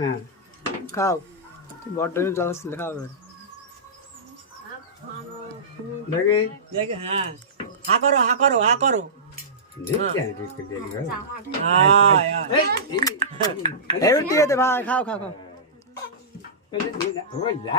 হ্যাঁ খাও। তুই বড্ড জ্বালাচ্ছিলে দেখ। হ্যাঁ। হা করো হা করো হা করো। ভাই খাও খাও খাও। ওই যা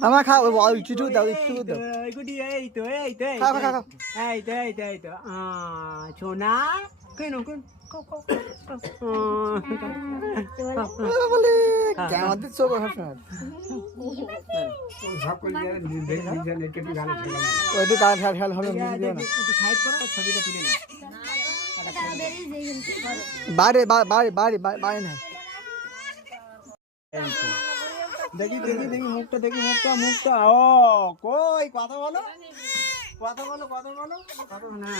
আমার খাও ওই একটু দাও একটু দাও গুটি এই তো এই তো খাও, খাও, খাও। এই তো এই তো এই তো। আ সোনা কেন কেন? বাইরে বাইরে বাইরে বাইরে- বাইরে না দেখি দেখি দেখি মুখটা দেখি মুখটা মুখটা ও কই কথা বলো। কথা বলো কথা বলো। কথা না।